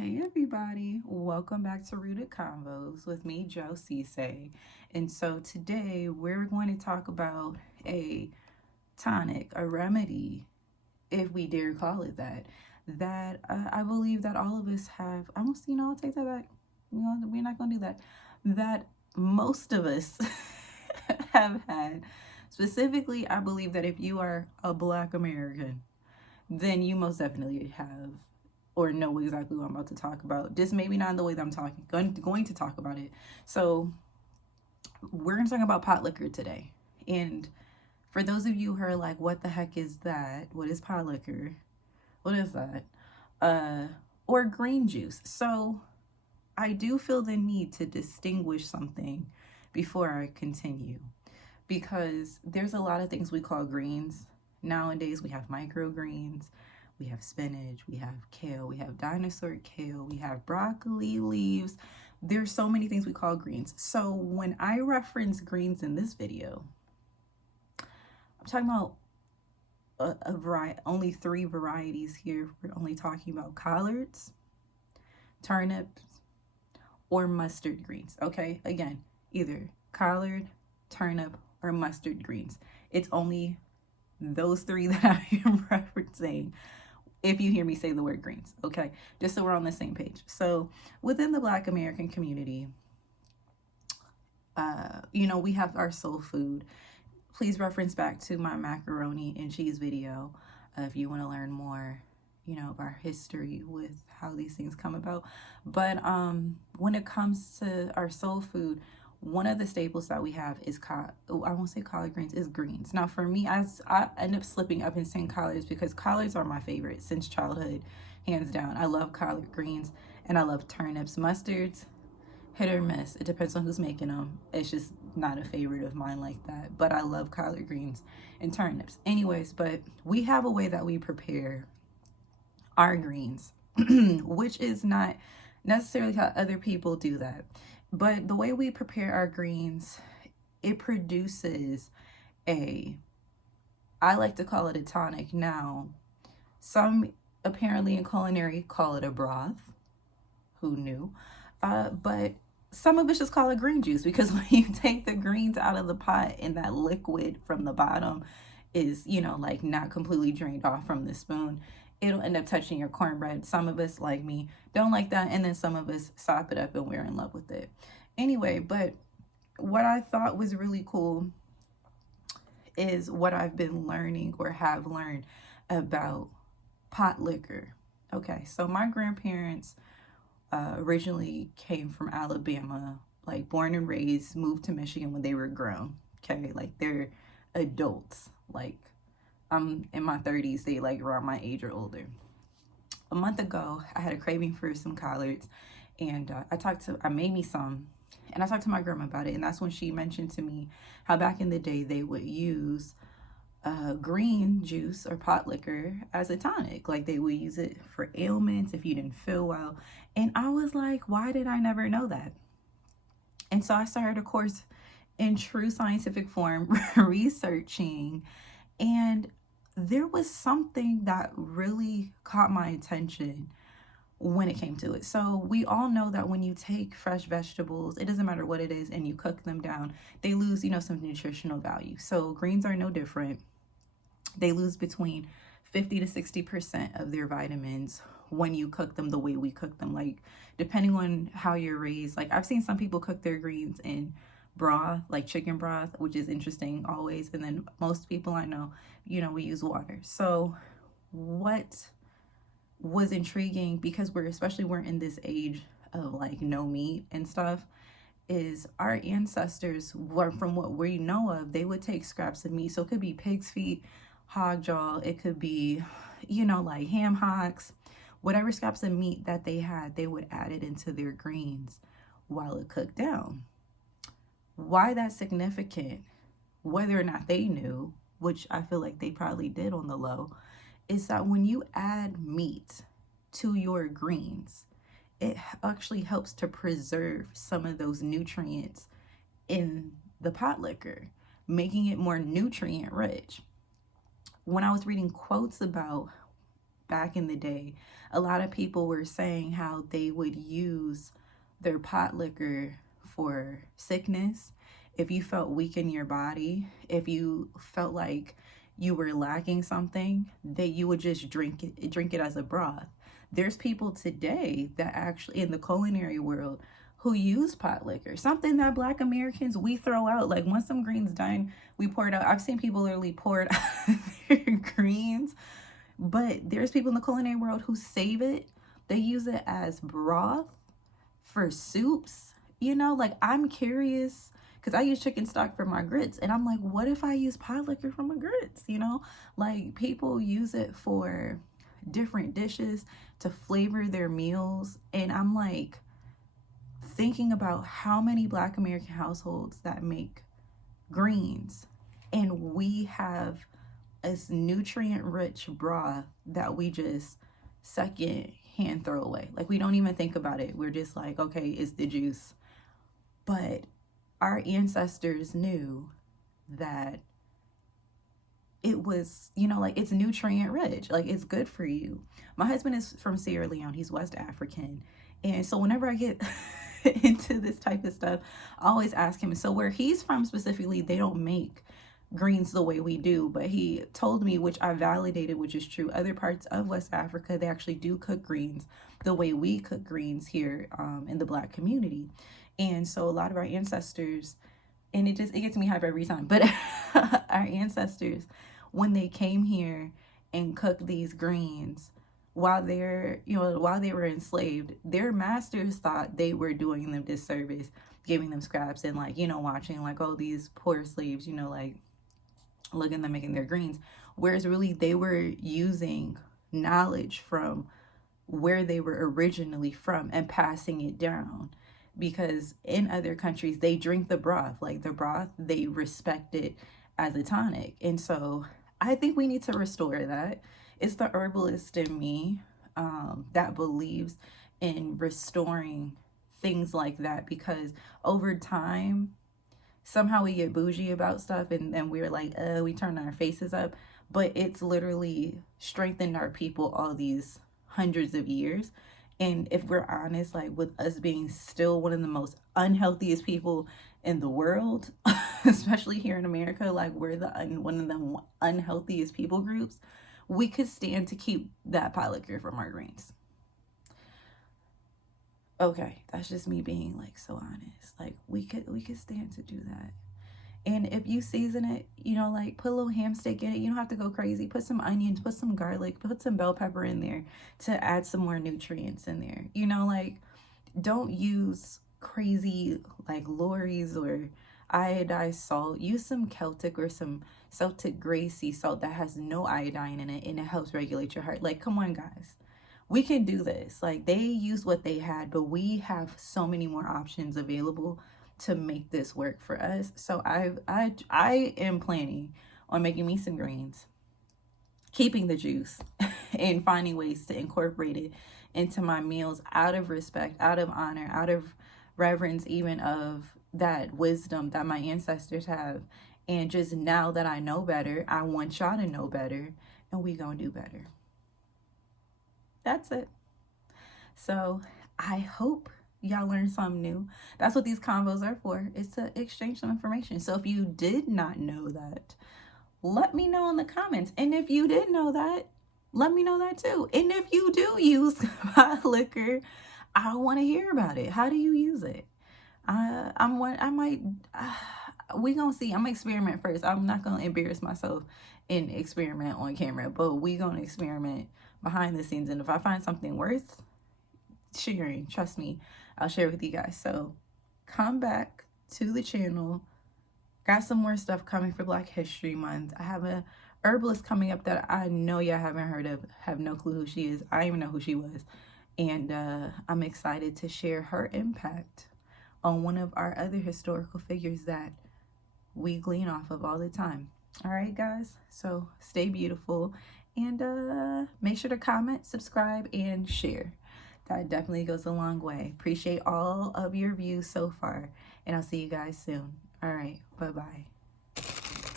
Hey everybody, welcome back to Rooted Convos with me, Joe Cisse. And so today we're going to talk about a tonic, a remedy, if we dare call it that, that I believe that all of us have. I'll take that back. We're not going to do that. That most of us have had. Specifically, I believe that if you are a Black American, then you most definitely have or know exactly what I'm about to talk about. Just maybe not in the way that I'm going to talk about it. So we're going to talk about pot liquor today. And for those of you who are like, what the heck is that? What is pot liquor? What is that? Uh, or green juice. So I do feel the need to distinguish something before I continue because there's a lot of things we call greens. Nowadays, we have microgreens, we have spinach, we have kale, we have dinosaur kale, we have broccoli leaves. There's so many things we call greens. So when I reference greens in this video, I'm talking about a variety, only 3 varieties here. We're only talking about collards, turnips, or mustard greens. Okay, again, either collard, turnip, or mustard greens. It's only those 3 that I am referencing if you hear me say the word greens, okay? Just so we're on the same page. So within the Black American community, we have our soul food. Please reference back to my macaroni and cheese video if you want to learn more, of our history with how these things come about. But when it comes to our soul food, one of the staples that we have is I won't say collard greens, is greens. Now for me, I end up slipping up and saying collards because collards are my favorite since childhood, hands down. I love collard greens and I love turnips. Mustards, hit or miss. It depends on who's making them. It's just not a favorite of mine like that. But I love collard greens and turnips. Anyways, but we have a way that we prepare our greens, which is not necessarily how other people do that. But the way we prepare our greens, it produces I like to call it a tonic. Now, some apparently in culinary call it a broth. Who knew? But some of us just call it green juice because when you take the greens out of the pot and that liquid from the bottom is, like not completely drained off from the spoon, it'll end up touching your cornbread. Some of us, like me, don't like that. And then some of us sop it up and we're in love with it. Anyway, but what I thought was really cool is what I've been learning or have learned about pot liquor. Okay, so my grandparents originally came from Alabama, like born and raised, moved to Michigan when they were grown. Okay, like they're adults. Like I'm in my 30s, they like around my age or older. A month ago, I had a craving for some collards, and I made me some, and I talked to my grandma about it, and that's when she mentioned to me how back in the day they would use green juice or pot liquor as a tonic. Like they would use it for ailments if you didn't feel well. And I was like, why did I never know that? And so I started a course in true scientific form researching, and there was something that really caught my attention when it came to it. So we all know that when you take fresh vegetables, it doesn't matter what it is, and you cook them down, they lose, some nutritional value. So greens are no different. They lose between 50 to 60% of their vitamins when you cook them the way we cook them. Like depending on how you're raised, like I've seen some people cook their greens in broth, like chicken broth, which is interesting always. And then most people I know, we use water. So what was intriguing, because we're in this age of like no meat and stuff, is our ancestors were, from what we know of, they would take scraps of meat. So it could be pig's feet, hog jaw, it could be, like ham hocks, whatever scraps of meat that they had, they would add it into their greens while it cooked down. Why that's significant, whether or not they knew, which I feel like they probably did on the low, is that when you add meat to your greens, it actually helps to preserve some of those nutrients in the pot liquor, making it more nutrient rich. When I was reading quotes about back in the day, a lot of people were saying how they would use their pot liquor for sickness. If you felt weak in your body, if you felt like you were lacking something, that you would just drink it as a broth. There's people today that actually in the culinary world who use pot liquor, something that Black Americans, we throw out. Like once some greens done, we pour it out. I've seen people literally pour it out of their greens, but there's people in the culinary world who save it. They use it as broth for soups. You know, like I'm curious because I use chicken stock for my grits, and I'm like, what if I use pot liquor for my grits? You know, like people use it for different dishes to flavor their meals, and I'm like thinking about how many Black American households that make greens, and we have a nutrient rich broth that we just second hand throw away. Like we don't even think about it. We're just like, okay, it's the juice. But our ancestors knew that it was, you know, like it's nutrient rich, like it's good for you. My husband is from Sierra Leone, he's West African. And so whenever I get into this type of stuff, I always ask him. So where he's from specifically, they don't make greens the way we do, but he told me, which I validated, which is true, other parts of West Africa, they actually do cook greens the way we cook greens here in the Black community. And so a lot of our ancestors, and it gets me hype every time, but our ancestors, when they came here and cooked these greens, while they were enslaved, their masters thought they were doing them disservice, giving them scraps and like, you know, watching like, oh, these poor slaves, you know, like look at them making their greens. Whereas really they were using knowledge from where they were originally from and passing it down. Because in other countries, they drink the broth, like the broth, they respect it as a tonic. And so I think we need to restore that. It's the herbalist in me that believes in restoring things like that, because over time, somehow we get bougie about stuff and we're like, we turn our faces up, but it's literally strengthened our people all these hundreds of years. And if we're honest, like with us being still one of the most unhealthiest people in the world, especially here in America, like we're one of the unhealthiest people groups, we could stand to keep that pot liquor from our greens. Okay, that's just me being like so honest. Like we could stand to do that. And if you season it, you know, like put a little ham steak in it. You don't have to go crazy. Put some onions, put some garlic, put some bell pepper in there to add some more nutrients in there. You know, like don't use crazy like Lorry's or iodized salt. Use some Celtic or some Celtic gray sea salt that has no iodine in it, and it helps regulate your heart. Like, come on, guys. We can do this. Like they used what they had, but we have so many more options available to make this work for us. So I am planning on making me some greens, keeping the juice, and finding ways to incorporate it into my meals out of respect, out of honor, out of reverence, even of that wisdom that my ancestors have. And just now that I know better, I want y'all to know better, and we gonna do better. That's it. So I hope y'all learned something new. That's what these convos are for, is to exchange some information. So if you did not know that, let me know in the comments. And if you did know that, let me know that too. And if you do use pot liquor, I want to hear about it. How do you use it? We gonna see. I'm gonna experiment first. I'm not gonna embarrass myself and experiment on camera, but we gonna experiment behind the scenes. And if I find something worth sharing, trust me, I'll share with you guys. So come back to the channel. Got some more stuff coming for Black History Month. I have a herbalist coming up that I know y'all haven't heard of, have no clue who she is. I didn't even know who she was. And I'm excited to share her impact on one of our other historical figures that we glean off of all the time. All right, guys. So stay beautiful, and make sure to comment, subscribe, and share. That definitely goes a long way. Appreciate all of your views so far, and I'll see you guys soon. All right, bye-bye.